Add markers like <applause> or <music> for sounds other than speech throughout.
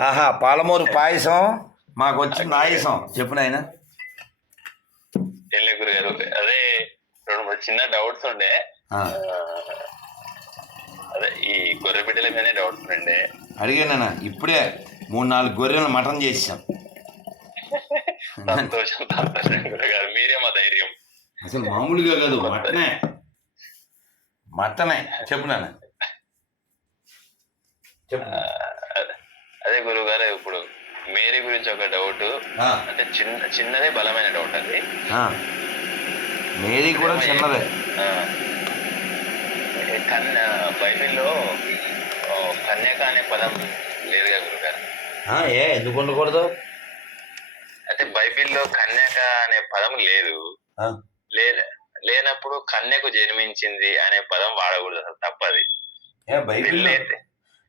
ఆహా పాలమూరు పాయసం మాకు వచ్చింది ఆయుసం. చెప్పు నాయన. వెళ్ళే గురుగారు అదే రెండు మూడు చిన్న డౌట్స్ ఉండే. అదే ఈ గొర్రె బిడ్డల మీదనే డౌట్స్ ఉండే. అడిగానన్నా ఇప్పుడే మూడు నాలుగు గొర్రెలు మటన్ చేసాం సంతోషం సంతోషం గురుగారు మీరే మా ధైర్యం. అసలు మామూలుగా కాదు మటనే. మటనే. చెప్పు నాన్న చెప్పు. అదే- అదే గురుగారు ఇప్పుడు మేరీ గురించి ఒక డౌట్. అంటే చిన్న చిన్నదే బలమైన డౌట్ అది ఆ. మేరీ కూడా చిన్నదే. కన్య బైబిల్లో కన్యక అనే పదం లేదుగా గురుగారు ఏ ఎందుకు ఉండకూడదు? అయితే బైబిల్లో కన్యక అనే పదం లేదు. లేనప్పుడు కన్యకు జన్మించింది అనే పదం వాడకూడదు అసలు తప్పది. పెళ్ళైతే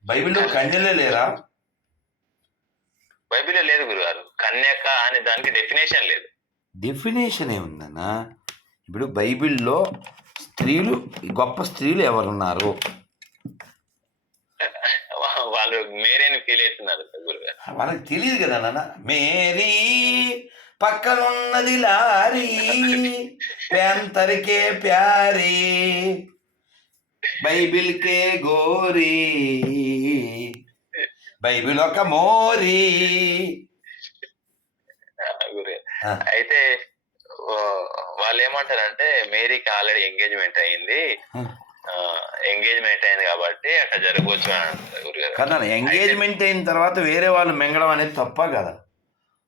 బైబిల్లో కన్యలే లేరా? బైబిల్లో లేదు గురుగారు. కన్యక అనే దానికి డెఫినేషన్ లేదు. డెఫినేషన్ ఏముందన్నా? ఇప్పుడు బైబిల్లో స్త్రీలు గొప్ప స్త్రీలు ఎవరున్నారు? <laughs> వాళ్ళు మేరేని ఫీల్ అవుతున్నారు గురుగారు. వాళ్ళకి తెలియదు కదా నాన్న. మేరీ పక్కనున్నది లారీ ప్యాంతరికే ప్యారీ బైబిల్కే గోరీ. బైబిల్ ఒక మోరీ. అయితే వాళ్ళు ఏమంటారంటే మేరీకి ఆల్రెడీ ఎంగేజ్మెంట్ అయింది. ఎంగేజ్మెంట్ అయింది కాబట్టి అట్లా జరగవచ్చు అని గురుగారు కదా ఎంగేజ్మెంట్ అయిన తర్వాత వేరే వాళ్ళు మింగడం అనేది తప్ప కదా.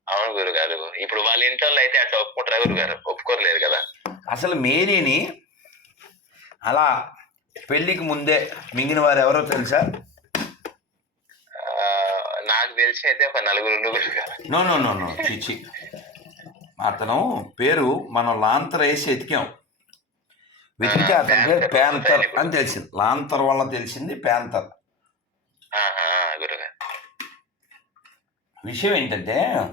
అవును గురుగారు ఇప్పుడు వాళ్ళ ఇంట్లో అయితే అట్లా ఒప్పుకుంటారా గురుగారు ఒప్పుకోరలేరు కదా. అసలు మేరీని అలా పెళ్ళికి ముందే మింగిన వారు ఎవరో తెలుసా? నాకు తెలిసి అయితే ఒక నలుగురు నో నో నో నో చిచి అతను పేరు మనం లాంతర్ వేసి ఎతికాం వెతికితే అతని పేరు ప్యాంతర్ అని తెలిసింది. లాంతర్ వల్ల తెలిసింది ప్యాంతర్. విషయం ఏంటంటే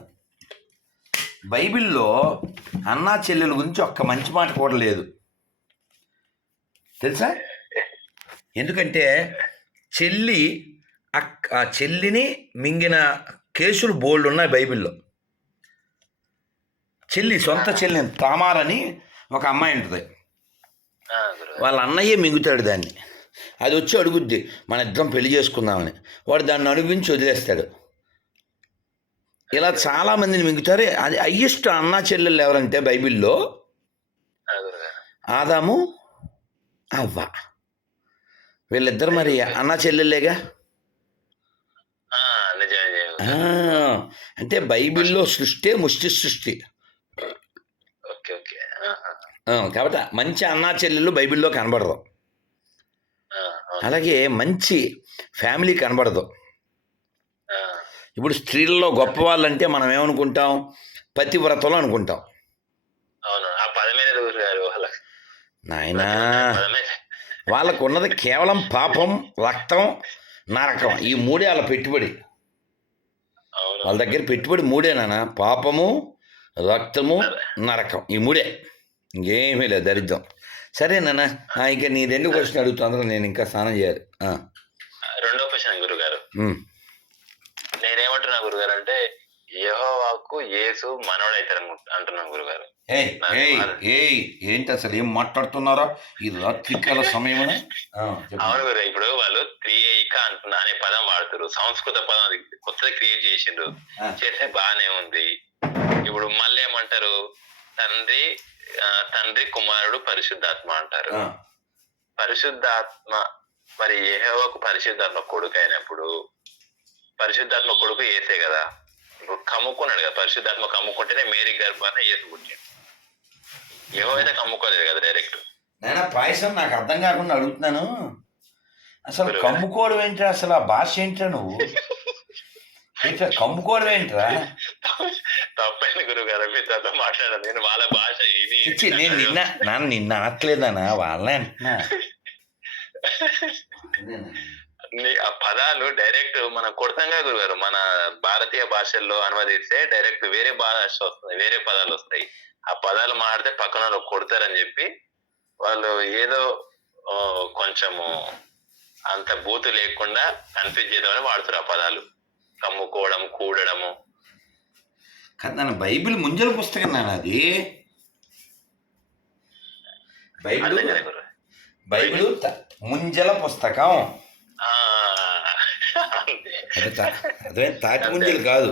బైబిల్లో అన్నా చెల్లెల గురించి ఒక్క మంచి మాట కూడా లేదు. తెలుసా? ఎందుకంటే చెల్లి ఆ చెల్లిని మింగిన కేసులు బోల్డ్ ఉన్నాయి బైబిల్లో. చెల్లి సొంత చెల్లిని తామారని ఒక అమ్మాయి ఉంటుంది. వాళ్ళ అన్నయ్య మింగుతాడు దాన్ని. అది వచ్చి అడుగుద్ది మన ఇద్దరం పెళ్ళి చేసుకుందామని. వాడు దాన్ని అడుగుంచి వదిలేస్తాడు. ఇలా చాలా మందిని మింగుతారు. అది హయ్యెస్ట్ అన్నా చెల్లెళ్ళు ఎవరంటే బైబిల్లో ఆదాము అవ్వ. వీళ్ళిద్దరు మరి అన్నా చెల్లెళ్ళేగా? అంటే బైబిల్లో సృష్టి ముష్టి సృష్టి. కాబట్టి మంచి అన్నా చెల్లెళ్ళు బైబిల్లో కనబడదు. అలాగే మంచి ఫ్యామిలీ కనబడదు. ఇప్పుడు స్త్రీలలో గొప్ప వాళ్ళంటే మనం ఏమనుకుంటాం? పతివ్రతలు అనుకుంటాం. నాయనా వాళ్ళకు ఉన్నది కేవలం పాపం రక్తం నరకం. ఈ మూడే వాళ్ళ పెట్టుబడి. వాళ్ళ దగ్గర పెట్టుబడి మూడే నాన్న. పాపము రక్తము నరకం. ఈ మూడే. ఇంకేమీ లేదు దరిద్రం. సరే నాన్న. ఆ, ఇంకా నీ రెండు క్వశ్చన్ అడుగుతాను నేను ఇంకా స్నానం చేయాలి. రెండో క్వశ్చన్ గురుగారు ఉమ్. నేనేమంటున్నా గురుగారు అంటే యెహోవాకు యేసు మనవడైతారు అంటున్నాను గురుగారు. ఏంటి అసలు ఏం మాట్లాడుతున్నారో? ఇది రాత్రికాల చెప్పు. అవును గురు ఇప్పుడు వాళ్ళు త్రియేక అంటున్నా అనే పదం వాడుతారు సంస్కృత పదం అది కొత్తది క్రియేట్ చేసిండ్రు. చేస్తే బాగానే ఉంది. ఇప్పుడు మళ్ళీ ఏమంటారు? తండ్రి తండ్రి కుమారుడు పరిశుద్ధాత్మ అంటారు. పరిశుద్ధాత్మ మరి యెహోవాకు పరిశుద్ధాత్మ కొడుకు అయినప్పుడు పరిశుద్ధాత్మ కొడుకు ఏసే కదా. ఇప్పుడు కమ్ముకున్నాడు కదా పరిశుద్ధాత్మ కమ్ముకుంటేనే మేరీ గర్భాన ఏసు పుట్టిండు. యెహోవా అయితే కమ్ముకోలేదు కదా డైరెక్ట్ నాయనా పాయసం నాకు అర్థం కాకుండా అడుగుతున్నాను. అసలు కమ్ముకోవడం ఏంట్రా? అసలు ఆ భాష ఏంట్రా నువ్వు? ఏంట్రా కమ్ముకోవడం ఏంట్రా? తప్పైంది గురువు గారు మీతో మాట్లాడాను నేను వాళ్ళ భాష ఇది నేను నిన్న నాన్న నిన్న అనట్లేదనా వాళ్ళే అంటున్నా. <laughs> ఆ పదాలు డైరెక్ట్ మనం కొడతాంగా గురుగారు మన భారతీయ భాషల్లో అనువదిస్తే డైరెక్ట్ వేరే భాష వస్తుంది వేరే పదాలు వస్తాయి. ఆ పదాలు మాడితే పక్కన వాళ్ళు కొడతారని చెప్పి వాళ్ళు ఏదో కొంచెము అంత బూతు లేకుండా కన్ఫ్యూజ్ చేద్దామని వాడుతారు ఆ పదాలు. కమ్ముకోవడం కూడడము. నాన్న బైబిల్ ముంజల పుస్తకం నాన్న అది. బైబిల్. బైబిల్ ముంజల పుస్తకం. అది తాటి ముంజలు కాదు.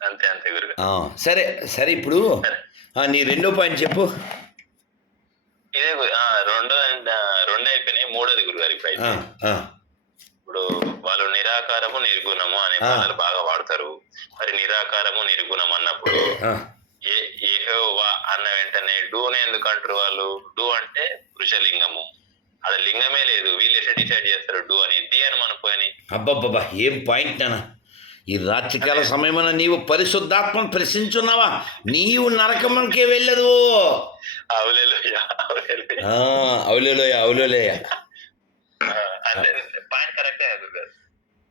అంతే అంతే ఆ, సరే సరే ఇప్పుడు ఆ, నీ రెండో పాయింట్ చెప్పు. ఇదే రెండో రెండు అయిపోయినాయి మూడోది గురుగారు ఇప్పుడు ఇప్పుడు వాళ్ళు నిరాకారము నిర్గుణము అనే. పదాలు బాగా వాడతారు. మరి నిరాకారము నిర్గుణం అన్నప్పుడు ఏ ఏహోవా అన్న వెంటనే డూని ఎందుకు అంటారు వాళ్ళు? డూ అంటే పురుషలింగము. అది లింగమే లేదు. వీళ్ళు ఎట్లా డిసైడ్ చేస్తారు? డూ అని ది అని మన పోయి అబ్బబ్బబ్బా ఏం పాయింట్ నాన్న? ఈ రాత్రికాల సమయమున నీవు పరిశుద్ధాత్మను ప్రశ్నించున్నావా? నీవు నరకమునికే వెళ్ళదు. అవులేలోయ అవులేలోయ.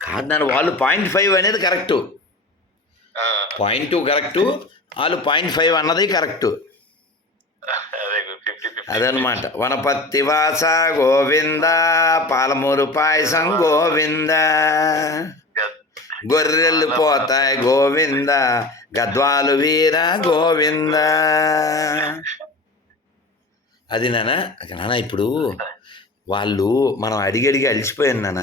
కాదు. వాళ్ళు పాయింట్ ఫైవ్ అనేది కరెక్టు ఆ, పాయింట్ టూ కరెక్టు వాళ్ళు పాయింట్ ఫైవ్ అన్నది కరెక్టు అదనమాట వనపత్తి వాస గోవింద పాలమూరు పాయసం గోవింద. గొర్రెలు పోతాయి గోవింద గద్వాలు వీర గోవింద. అది నాన్న అది నాన్న ఇప్పుడు వాళ్ళు మనం అడిగి అడిగి అలిసిపోయాను నాన్న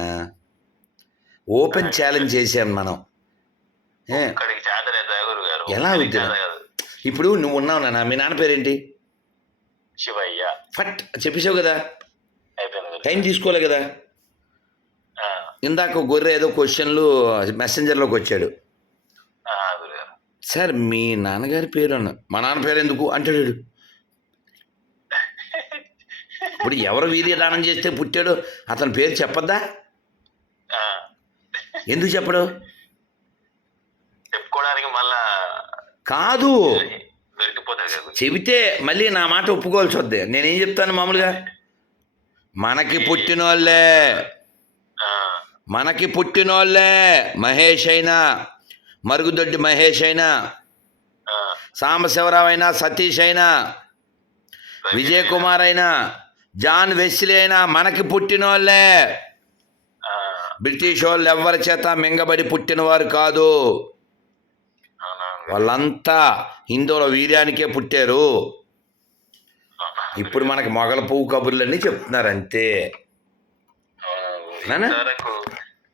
ఓపెన్ ఛాలెంజ్ చేసాం మనం. ఎలా అవుతుంది? ఇప్పుడు నువ్వు ఉన్నావు నాన్న మీ నాన్న పేరేంటి? శివయ్య. ఫట్ చెప్పేసావు కదా. టైం తీసుకోలే కదా? ఇందాక గొర్రె ఏదో క్వశ్చన్లు మెసెంజర్లోకి వచ్చాడు. సార్ మీ నాన్నగారి పేరు అన్న మా నాన్న పేరు ఎందుకు? అంటాడు. ఇప్పుడు ఎవరు వీర్యదానం చేస్తే పుట్టాడో అతని పేరు చెప్పద్దా? ఎందుకు చెప్పడు? చెప్పుకోవడానికి మళ్ళా కాదు. చెబితే మళ్ళీ నా మాట ఒప్పుకోవాల్సి వద్ది. నేనేం చెప్తాను మామూలుగా? మనకి పుట్టినోళ్ళే. మనకి పుట్టినోళ్ళే. మహేష్ అయినా మరుగుదొడ్డి మహేష్ అయినా సాంబశివరావు అయినా సతీష్ అయినా విజయ్ కుమార్ అయినా జాన్ వెస్లీ అయినా మనకి పుట్టినోళ్ళే. బ్రిటిష్ వాళ్ళు ఎవరి చేత మింగబడి పుట్టినవారు కాదు. వాళ్ళంతా హిందువుల వీర్యానికే పుట్టారు. ఇప్పుడు మనకి మొగల పువ్వు కబుర్లన్నీ చెప్తున్నారు అంతే.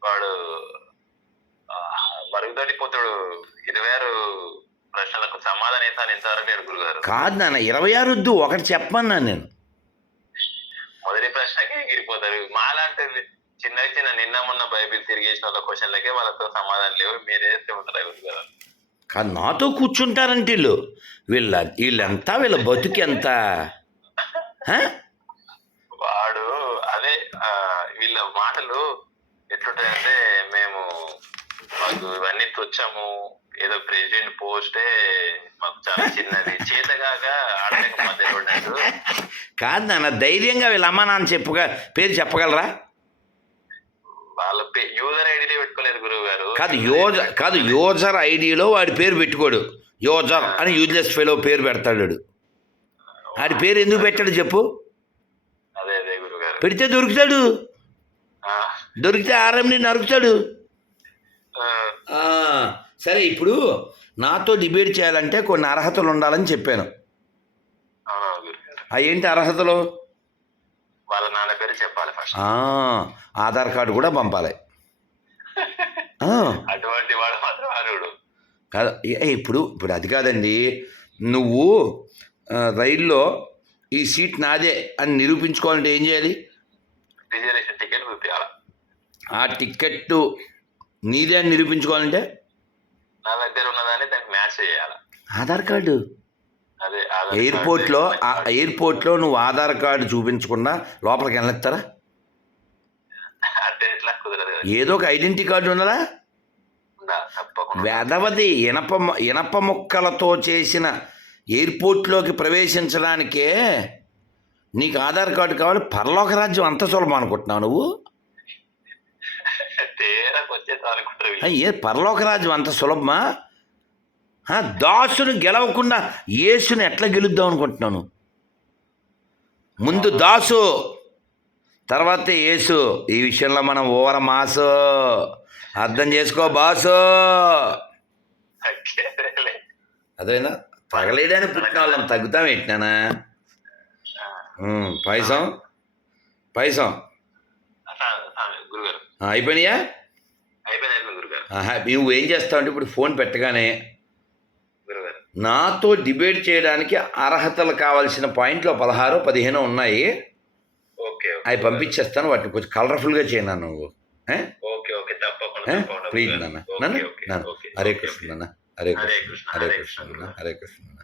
వాడు ఆ, మరుగుదొడ్డి పోతాడు ఇరవై ఆరు ప్రశ్నలకు సమాధానం ఇస్తాను లేడు గురుగారు కాదు నాన్న ఇరవై ఆరు వద్దు ఒకటి చెప్పమన్నాను నేను. మొదటి ప్రశ్నకి ఎగిరిపోతారు. మాలాంటి చిన్న చిన్న నిన్న మొన్న బైబిల్ తిరిగేసిన వాళ్ళ క్వశ్చన్లకే వాళ్ళతో సమాధానం లేవు. మీరే చెబుతారు గురుగారు కాదు నాతో కూర్చుంటారంటే వీళ్ళు వీళ్ళ వీళ్ళెంత వీళ్ళ బతుకెంత? వాడు అదే వీళ్ళ మాటలు ఎట్లుంటాయంటే మేము మాకు ఇవన్నీ తుచ్చాము. ఏదో ప్రెసిడెంట్ పోస్టే మాకు చాలా చిన్నది. చేతగాక ఆడలేక మధ్యలో ఉన్నట్టు కాదు నాన్న ధైర్యంగా వీళ్ళ అమ్మ నాన్న చెప్పుగా పేరు చెప్పగలరా? వాళ్ళ యూజర్ ఐడినే పెట్టుకోలేదు గురువు గారు కాదు యోజర్ కాదు యోజర్ ఐడిలో వాడి పేరు పెట్టుకోడు. యోజర్ అని యూజ్లెస్ ఫెలో పేరు పెడతాడు వాడు. పేరు ఎందుకు పెట్టాడు చెప్పు? అదే అదే గురువు గారు పెడితే దొరుకుతాడు. దొరికితే ఆర్ఎంని నరుకుతాడు. సరే ఇప్పుడు నాతో డిబేట్ చేయాలంటే కొన్ని అర్హతలు ఉండాలని చెప్పాను. ఆ ఏంటి అర్హతలు? పేరు చెప్పాలి ఫస్ట్ ఆధార్ కార్డు కూడా పంపాలి. <laughs> అటువంటి వాడు మాత్రం అరుడు కాదు ఏ, ఇప్పుడు ఇప్పుడు అది కాదండి. నువ్వు రైల్లో ఈ సీట్ నాదే అని నిరూపించుకోవాలంటే ఏం చేయాలి? రిజర్వేషన్ టికెట్ చూపించాల ఆ టికెట్ నీదే అని నిరూపించుకోవాలంటే? నా దగ్గర ఉన్నదాన్ని దానికి మ్యాచ్ చేయాలి? ఆధార్ కార్డు? ఎయిర్పోర్ట్లో ఎయిర్పోర్ట్లో నువ్వు ఆధార్ కార్డు చూపించకుండా లోపలికి వెళ్ళెత్తారా. ఏదో ఒక ఐడెంటిటీ కార్డు ఉన్నదా? వెదవది ఇనప ఇనప ముక్కలతో చేసిన ఎయిర్పోర్ట్లోకి ప్రవేశించడానికే నీకు ఆధార్ కార్డు కావాలి. పరలోక రాజ్యం అంత సులభం అనుకుంటున్నావు నువ్వు? <laughs> ఏ పరలోక రాజ్యం అంత సులభమా? దాసును గెలవకుండా యేసుని ఎట్లా గెలుద్దాం అనుకుంటున్నాను? ముందు దాసు తర్వాత యేసు. ఈ విషయంలో మనం ఓవర మాసు. అర్థం చేసుకో బాసు. అదేనా? తగలేయడానికి పుట్టిన వాళ్ళం. తగ్గుతాం స్వామి, గురుగారు. ఆ, అయిపోయినాయా? నువ్వు ఏం చేస్తావు అంటే ఇప్పుడు ఫోన్ పెట్టగానే నాతో డిబేట్ చేయడానికి అర్హతలు కావాల్సిన పాయింట్లు పదహారు పదిహేను ఉన్నాయి. అవి పంపించేస్తాను వాటిని కొంచెం కలర్ఫుల్గా చేయనా నువ్వు. ప్లీజ్. నాన్న. నాన్న? హరే కృష్ణ. నాన్న. హరే కృష్ణ హరే కృష్ణ హరే కృష్ణ.